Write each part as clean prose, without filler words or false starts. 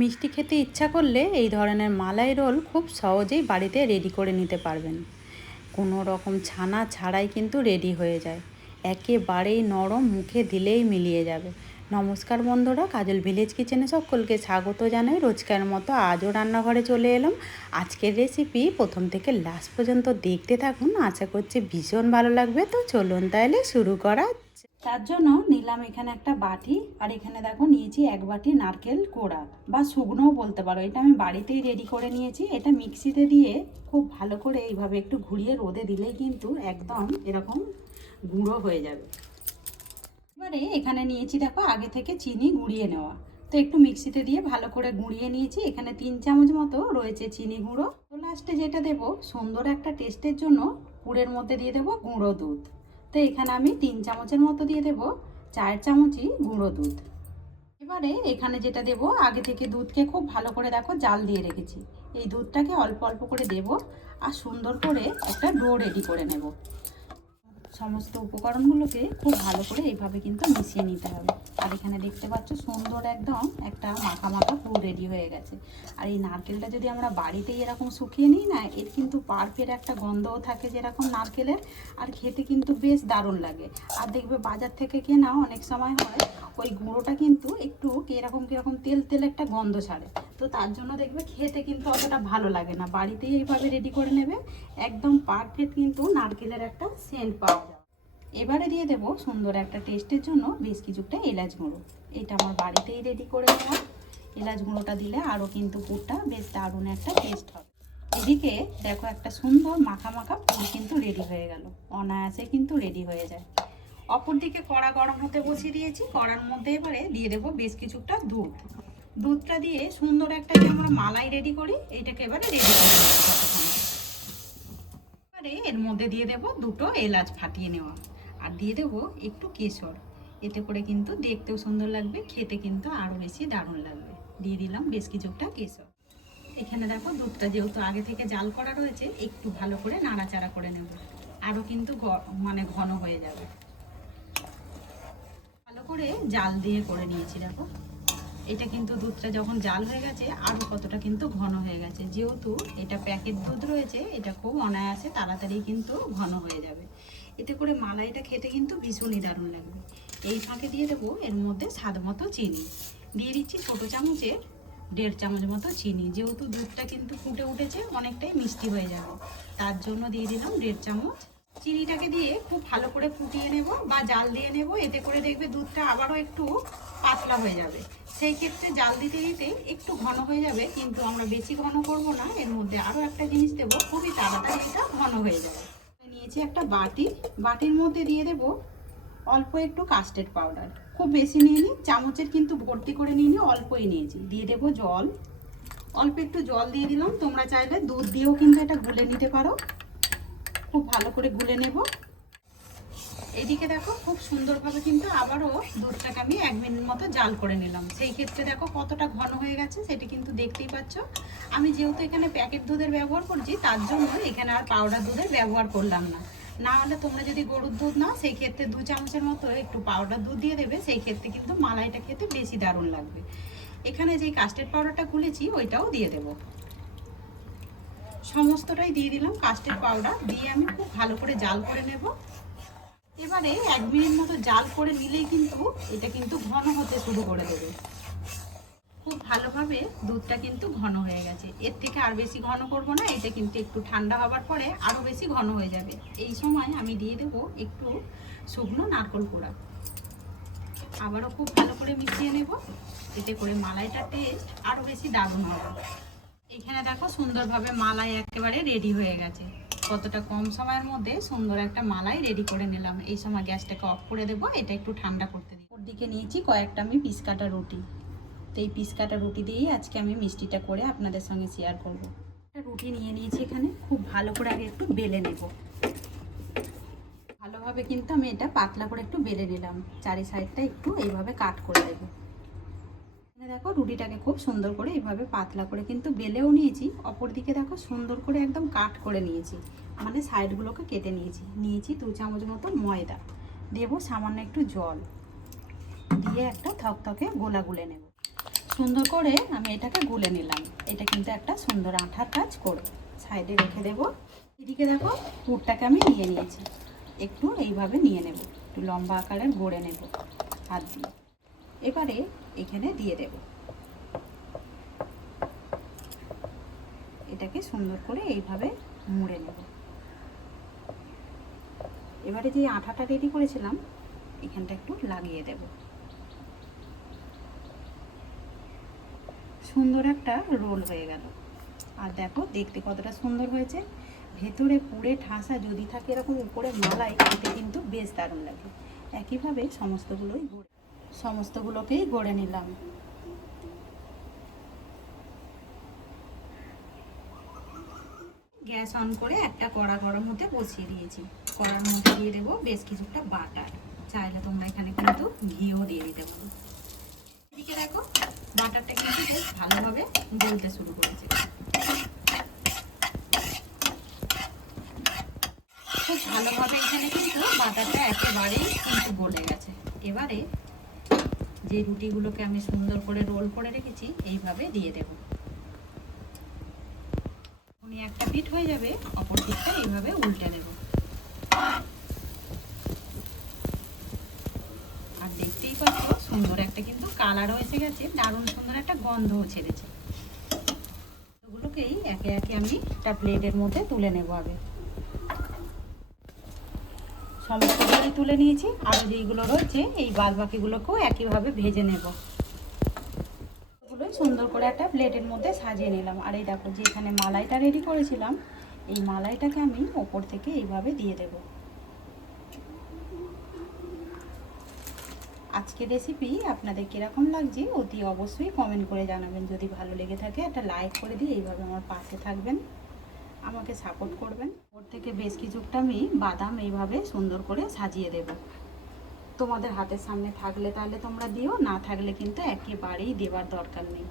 মিষ্টি খেতে ইচ্ছা করলে এই ধরনের মালাই রোল খুব সহজেই বাড়িতে রেডি করে নিতে পারবেন। কোনো রকম ছানা ছাড়াই কিন্তু রেডি হয়ে যায়, একেবারেই নরম, মুখে দিলেই মিলিয়ে যাবে। নমস্কার বন্ধুরা, কাজল ভিলেজ কিচেনে সকলকে স্বাগত জানাই। রোজকার মতো আজও রান্নাঘরে চলে এলাম। আজকের রেসিপি প্রথম থেকে লাস্ট পর্যন্ত দেখতে থাকুন, আশা করছি ভীষণ ভালো লাগবে। তো চলুন তাহলে শুরু করা। তার জন্য নিলাম এখানে একটা বাটি, আর এখানে দেখো নিয়েছি এক বাটি নারকেল কোড়া বা শুকনোও বলতে পারো। এটা আমি বাড়িতেই রেডি করে নিয়েছি। এটা মিক্সিতে দিয়ে খুব ভালো করে এইভাবে একটু ঘুরিয়ে রোদে দিলেই কিন্তু একদম এরকম গুঁড়ো হয়ে যাবে। এবারে এখানে নিয়েছি দেখো আগে থেকে চিনি গুঁড়িয়ে নেওয়া, তো একটু মিক্সিতে দিয়ে ভালো করে গুঁড়িয়ে নিয়েছি। এখানে 3 চামচ মতো রয়েছে চিনি গুঁড়ো। তো লাস্টে যেটা দেবো সুন্দর একটা টেস্টের জন্য গুড়ের মধ্যে দিয়ে দেবো গুঁড়ো দুধ। তো এখানে আমি 3 চামচের মতো দিয়ে দেবো 4 চামচই গুঁড়ো দুধ। এবারে এখানে যেটা দেবো, আগে থেকে দুধকে খুব ভালো করে দেখো জাল দিয়ে রেখেছি। এই দুধটাকে অল্প অল্প করে দেবো আর সুন্দর করে একটা ডো রেডি করে নেব। সমস্ত উপকরণগুলোকে খুব ভালো করে এইভাবে কিন্তু মিশিয়ে নিতে হবে। আর এখানে দেখতে পাচ্ছ সুন্দর একদম একটা মাখা মাখা পুরো রেডি হয়ে গেছে। আর এই নারকেলটা যদি আমরা বাড়িতেই এরকম শুকিয়ে নিই না, এর কিন্তু পারফেক্ট একটা গন্ধও থাকে যেরকম নারকেলের, আর খেতে কিন্তু বেশ দারুণ লাগে। আর দেখবে বাজার থেকে কেনা অনেক সময় হয় ওই গুঁড়োটা কিন্তু একটু কীরকম তেল তেল একটা গন্ধ ছাড়ে, তো তার জন্য দেখবে খেতে কিন্তু অতটা ভালো লাগে না। বাড়িতেই এইভাবে রেডি করে নেবে, একদম পারফেক্ট কিন্তু নারকেলের একটা সেন্ট পাওয়া যায়। এবারে দিয়ে দেবো সুন্দর একটা টেস্টের জন্য বেশ কিছুটা এলাচ গুঁড়ো। এটা আমার বাড়িতেই রেডি করে নেওয়া। এলাচ গুঁড়োটা দিলে আরও কিন্তু পুরটা বেশ দারুণ একটা টেস্ট হবে। এদিকে দেখো একটা সুন্দর মাখা মাখা পুর কিন্তু রেডি হয়ে গেল, অনায়াসে কিন্তু রেডি হয়ে যায়। অপর দিকে কড়া গরম হতে বসিয়ে দিয়েছি। কড়ার মধ্যে এবারে দিয়ে দেবো বেশ কিছুটা দুধ। দুধটা দিয়ে সুন্দর একটা যে আমরা মালাই রেডি করি, এইটাকে এবারে রেডি করে নেবো। এবারে এর মধ্যে দিয়ে দেবো দুটো এলাচ ফাটিয়ে নেওয়া, আর দিয়ে দেবো একটু কেশর। এতে করে কিন্তু দেখতেও সুন্দর লাগবে, খেতে কিন্তু আরও বেশি দারুণ লাগবে। দিয়ে দিলাম বেশ কিছুটা কেশর। এখানে দেখো দুধটা যেহেতু আগে থেকে জাল করা রয়েছে, একটু ভালো করে নাড়াচাড়া করে নেব, আরও কিন্তু ঘন হয়ে যাবে। ভালো করে জাল দিয়ে করে নিয়েছি দেখো। এটা কিন্তু দুধটা যখন জাল হয়ে গেছে আরও কতটা কিন্তু ঘন হয়ে গেছে। যেহেতু এটা প্যাকেট দুধ রয়েছে, এটা খুব অনায়াসে তাড়াতাড়ি কিন্তু ঘন হয়ে যাবে। এতে করে মালাইটা খেতে কিন্তু ভীষণই দারুণ লাগবে। এই ফাঁকে দিয়ে দেবো এর মধ্যে স্বাদ মতো চিনি। দিয়ে দিচ্ছি ছোটো চামচের 1.5 চামচ মতো চিনি। যেহেতু দুধটা কিন্তু ফুটে উঠেছে, অনেকটাই মিষ্টি হয়ে যাবে, তার জন্য দিয়ে দিলাম 1.5 চামচ। চিনিটাকে দিয়ে খুব ভালো করে ফুটিয়ে নেব বা জাল দিয়ে নেব। এতে করে দেখবে দুধটা আবারও একটু পাতলা হয়ে যাবে। সেই ক্ষেত্রে জাল দিতে দিতে একটু ঘন হয়ে যাবে, কিন্তু আমরা বেশি ঘন করব না। এর মধ্যে আরও একটা জিনিস দেবো, খুবই তাড়াতাড়ি এটা ঘন হয়ে যাবে। নিয়েছি একটা বাটি, বাটির মধ্যে দিয়ে দেব অল্প একটু কাস্টার্ড পাউডার। খুব বেশি নিয়ে নিই, চামচের কিন্তু ভর্তি করে নিয়ে নিই, অল্পই নিয়েছি। দিয়ে দেবো জল, অল্প একটু জল দিয়ে দিলাম। তোমরা চাইলে দুধ দিয়েও কিন্তু এটা গুলে নিতে পারো। খুব ভালো করে গুলে নেব। এদিকে দেখো খুব সুন্দরভাবে কিন্তু আবারও দুধটাকে আমি 1 মিনিট মতো জাল করে নিলাম। সেই ক্ষেত্রে দেখো কতটা ঘন হয়ে গেছে, সেটা কিন্তু দেখতেই পাচ্ছ। আমি যেহেতু এখানে প্যাকেট দুধের ব্যবহার করছি, তার জন্য এখানে আর পাউডার দুধের ব্যবহার করলাম না। না হলে তোমরা যদি গরুর দুধ নাও, সেই ক্ষেত্রে 2 চামচের মতো একটু পাউডার দুধ দিয়ে দেবে। সেই ক্ষেত্রে কিন্তু মালাইটা খেতে বেশি দারুণ লাগবে। এখানে যে কাস্টার্ড পাউডারটা গুলেছি ওইটাও দিয়ে দেবো। সমস্তটাই দিয়ে দিলাম কাস্টার্ড পাউডার দিয়ে আমি খুব ভালো করে জাল করে নেব। এবারে 1 মিনিট মতো জাল করে নিলেই কিন্তু এটা কিন্তু ঘন হতে শুরু করে দেবে। খুব ভালোভাবে দুধটা কিন্তু ঘন হয়ে গেছে। এর থেকে আর বেশি ঘন করব না, এটা কিন্তু একটু ঠান্ডা হবার পরে আরও বেশি ঘন হয়ে যাবে। এই সময় আমি দিয়ে দেবো একটু শুকনো নারকেল কোড়া। আবারও খুব ভালো করে মিশিয়ে নেব। এতে করে মালাইটার টেস্ট আরও বেশি দারুণ হবে। এখানে দেখো সুন্দরভাবে মালাই একেবারে রেডি হয়ে গেছে। কতটা কম সময়ের মধ্যে সুন্দর একটা মালাই রেডি করে নিলাম। এই সময় গ্যাসটাকে অফ করে দেবো, এটা একটু ঠান্ডা করতে দিই। ওর দিকে নিয়েছি কয়েকটা আমি পিস কাটা রুটি। তো এই পিস কাটা রুটি দিয়েই আজকে আমি মিষ্টিটা করে আপনাদের সঙ্গে শেয়ার করব। একটা রুটি নিয়ে নিয়েছি এখানে, খুব ভালো করে আগে একটু বেলে নেব। ভালোভাবে কিন্তু আমি এটা পাতলা করে একটু বেলে নিলাম। চারি সাইডটা একটু এইভাবে কাট করে দেবো। দেখো রুটিটাকে খুব সুন্দর করে এইভাবে পাতলা করে কিন্তু বেলেও নিয়েছি। অপর দিকে দেখো সুন্দর করে একদম কাট করে নিয়েছি, মানে সাইডগুলোকে কেটে নিয়েছি 2 চামচ মতো ময়দা। দেবো সামান্য একটু জল দিয়ে একটা থকথকে গোলা গুলে নেব। সুন্দর করে আমি এটাকে গুলে নিলাম। এটা কিন্তু একটা সুন্দর আঠার কাজ করবে। সাইডে রেখে দেব। এদিকে দেখো পুরটাকে আমি নিয়ে নিয়েছি। একটু এইভাবে নিয়ে নেব, একটু লম্বা আকারের গড়ে নেব হাত দিয়ে। এবারে এখানে দিয়ে দেব। এটাকে সুন্দর করে এইভাবে মুড়ে নেব। এবারে যে আঠাটা রেডি করেছিলাম এখানটা একটু লাগিয়ে দেব। সুন্দর একটা রোল হয়ে গেল। আর দেখো দেখতে কতটা সুন্দর হয়েছে। ভেতরে পুরে ঠাসা যদি থাকে এরকম উপরে মালাই, খেতে কিন্তু বেশ দারুণ লাগে। একইভাবে সমস্তগুলোকেই গড়ে নিলাম। গ্যাস অন করে একটা কড়া গরম হতে বসিয়ে দিয়েছি। কড়ার মধ্যে দিয়ে দেবো বেশ কিছুটা বাটার। চাইলে তোমরা এখানে কিন্তু ঘিও দিয়ে দিতে পারো। এদিকে দেখো বাটারটা কিন্তু বেশ ভালোভাবে গলতে শুরু করেছে। খুব ভালোভাবে এখানে কিন্তু বাটারটা একেবারেই কিন্তু গলে গেছে। এবারে যে রুটিগুলোকে আমি সুন্দর করে রোল করে রেখেছি এইভাবে দিয়ে দেব। উনি একটা পিঠ হয়ে যাবে, অপর পিঠটা এইভাবে উল্টে নেব। আর দেখতেই পাচ্ছ সুন্দর একটা কিন্তু কালারও এসে গেছে, দারুণ সুন্দর একটা গন্ধও ছেড়েছে। এগুলোকেই একে একে আমি একটা প্লেটের মধ্যে তুলে নেব। আগে সমস্তগুলোই তুলে নিয়েছি। আর যেইগুলো রয়েছে এই বাদ বাকিগুলোকেও একইভাবে ভেজে নেব। এগুলোই সুন্দর করে একটা প্লেটের মধ্যে সাজিয়ে নিলাম। আর এই দেখো যেখানে মালাইটা রেডি করেছিলাম এই মালাইটাকে আমি ওপর থেকে এইভাবে দিয়ে দেব। আজকের রেসিপি আপনাদের কীরকম লাগছে অতি অবশ্যই কমেন্ট করে জানাবেন। যদি ভালো লেগে থাকে একটা লাইক করে দিয়ে এইভাবে আমার পাশে থাকবেন, আমাকে সাপোর্ট করবেন। ওর থেকে বেশ কিছুটা আমি বাদাম এইভাবে সুন্দর করে সাজিয়ে দেব। তোমাদের হাতের সামনে থাকলে তাহলে তোমরা দিও, না থাকলে কিন্তু একেবারেই দেওয়ার দরকার নেই।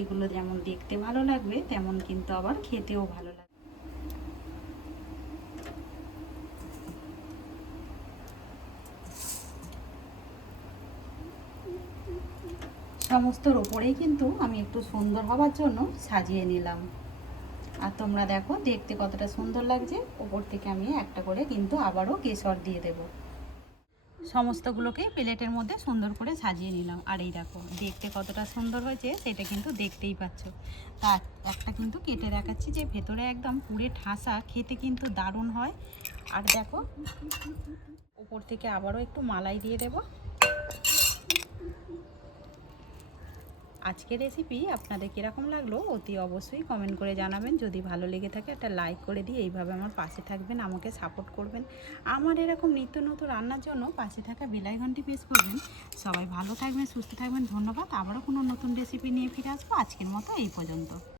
এগুলো যেমন দেখতে ভালো লাগবে তেমন কিন্তু আবার খেতেও ভালো লাগবে। সমস্তর ওপরেই কিন্তু আমি একটু সুন্দর হওয়ার জন্য সাজিয়ে নিলাম। আর তোমরা দেখো দেখতে কতটা সুন্দর লাগছে। ওপর থেকে আমি একটা করে কিন্তু আবারও কেশর দিয়ে দেব। সমস্তগুলোকে প্লেটের মধ্যে সুন্দর করে সাজিয়ে নিলাম। আর এই দেখো দেখতে কতটা সুন্দর হয়েছে সেটা কিন্তু দেখতেই পাচ্ছ। তার একটা কিন্তু কেটে দেখাচ্ছি যে ভেতরে একদম পুরে ঠাসা, খেতে কিন্তু দারুণ হয়। আর দেখো উপর থেকে আবারও একটু মালাই দিয়ে দেব। আজকের রেসিপি আপনাদের কীরকম লাগলো অতি অবশ্যই কমেন্ট করে জানাবেন। যদি ভালো লেগে থাকে একটা লাইক করে দিয়ে এইভাবে আমার পাশে থাকবেন, আমাকে সাপোর্ট করবেন। আমার এরকম নিত্য নতুন রান্নার জন্য পাশে থাকা বেল আইকনটি প্রেস করবেন। সবাই ভালো থাকবেন, সুস্থ থাকবেন। ধন্যবাদ। আবারও কোনো নতুন রেসিপি নিয়ে ফিরে আসবো। আজকের মতো এই পর্যন্ত।